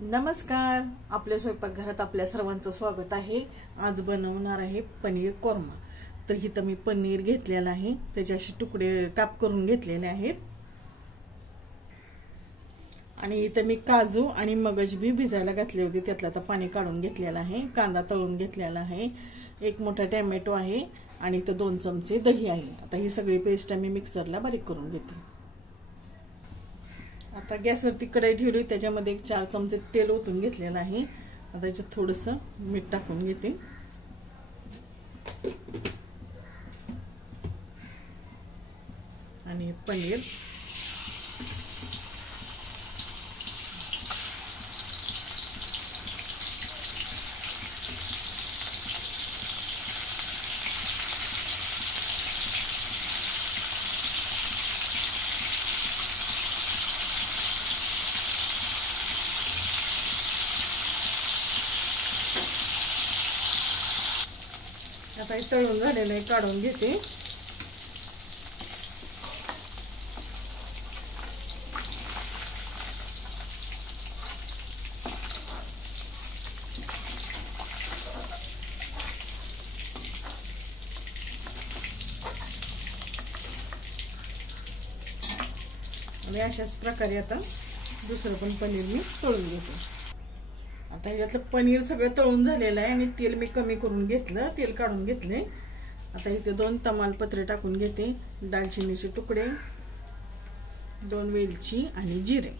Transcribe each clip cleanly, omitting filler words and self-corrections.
नमस्कार. आपल्या स्वयंपाकघरात आपल्या सर्वांचं स्वागत आहे. आज बनवणार आहे पनीर कोरमा. तर इथं मी पनीर घेतलेला आहे, त्याचे असे तुकडे काप करून घेतलेले आहेत. आणि इथं मी काजू आणि मगज बी भिजायला घातले होते, त्यातलं आता पाणी काढून घेतलेलं आहे. कांदा तळून घेतलेला आहे, एक मोठा टोमॅटो आहे आणि इथं 2 चमचे दही आहे. आता ही सगळी पेस्ट मी मिक्सरला बारीक करून घेते. आता गॅसवरती कढई ठेवली, त्याच्यामध्ये एक 4 चमचे तेल ओतून घेतलेलं आहे. आता याच्यात थोडंसं मीठ टाकून घेते आणि पनीर आता हे तळून झालेलं आहे, काढून घेते. आणि अशाच प्रकारे आता दुसरं पण पनीर मी तळून घेते. आता ह्याच्यातलं पनीर सगळं तळून झालेलं आहे आणि तेल मी कमी करून घेतलं, तेल काढून घेतले. आता इथे 2 तमालपत्रे टाकून घेते, दालचिनीचे तुकडे, 2 वेलची आणि जिरे.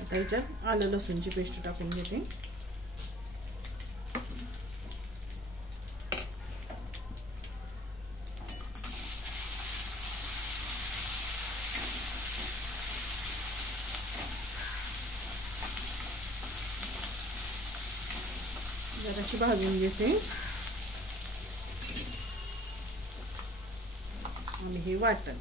आता ह्याच्यात आलं लसूणची पेस्ट टाकून घेते. जराशी भाजून घेते आणि हे वाटण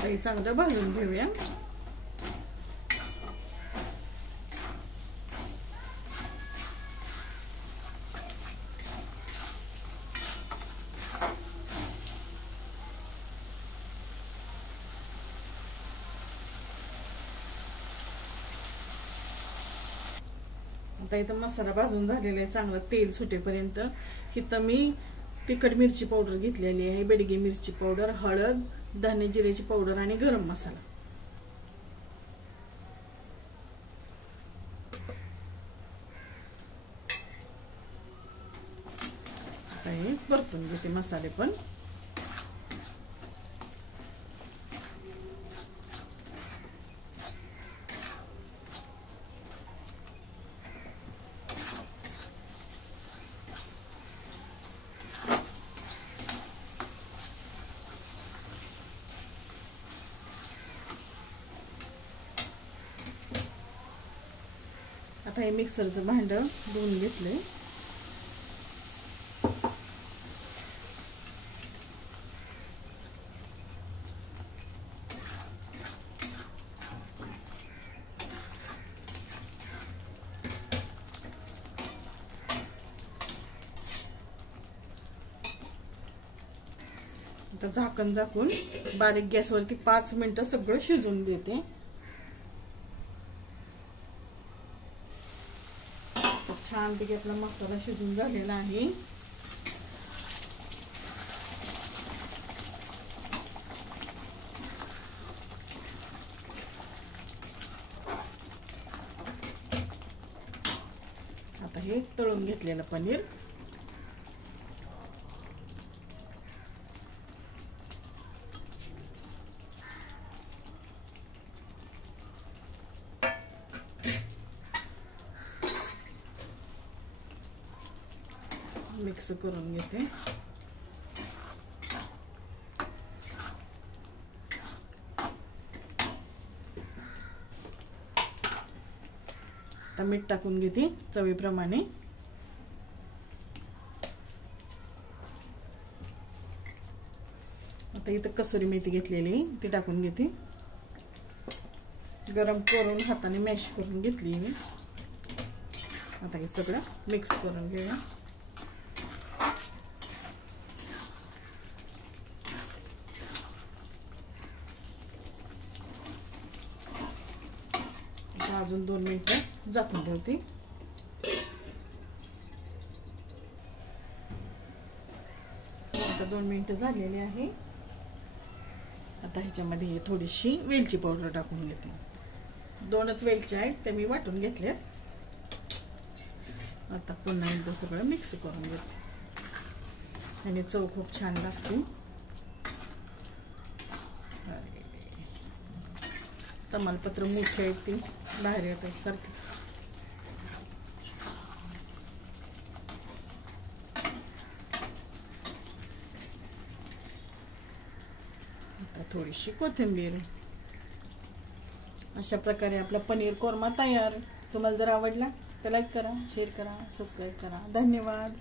हे चांगलं भाजून घेऊया. आता इथं मसाला भाजून झालेला आहे, चांगला तेल सुटेपर्यंत. इथं मी तिखट मिरची पावडर घेतलेली आहे, बेडगी मिरची पावडर, हळद, धने जिऱ्याची पावडर आणि गरम मसाला. आता हे परतून घेते मसाले पण. आता हे मिक्सरचं भांडं धुवून घेतलंय. आता झाकण झाकून बारीक गॅसवरती 5 मिनिटं सगळं शिजवून देते. छानपैकी आपला मसाला शिजून झालेला आहे. आता हे तळून घेतलेलं पनीर मिक्स करून घेते. आता मीठ टाकून घेते चवीप्रमाणे. आता इथं कसुरी मेथी घेतलेली ती टाकून घेते. गरम करून हाताने मॅश करून घेतली मी. आता हे सगळं मिक्स करून घेऊया. अजून 2 मिनिटं झाकून ठेवते. आता 2 मिनिटं झालेली आहे. आता ह्याच्यामध्ये थोडीशी वेलची पावडर टाकून घेते. 2च वेलच्या आहेत त्या मी वाटून घेतल्यात. आता पुन्हा एकदा सगळं मिक्स करून घेते आणि चव खूप छान लागते. तमालपत्र मोठे आहेत ती बाहेर येतात सारखीच. आता थोडीशी कोथिंबीर. अशा प्रकारे आपला पनीर कोरमा तयार. तुम्हाला जर आवडला तर लाईक करा, शेअर करा, सबस्क्राईब करा. धन्यवाद.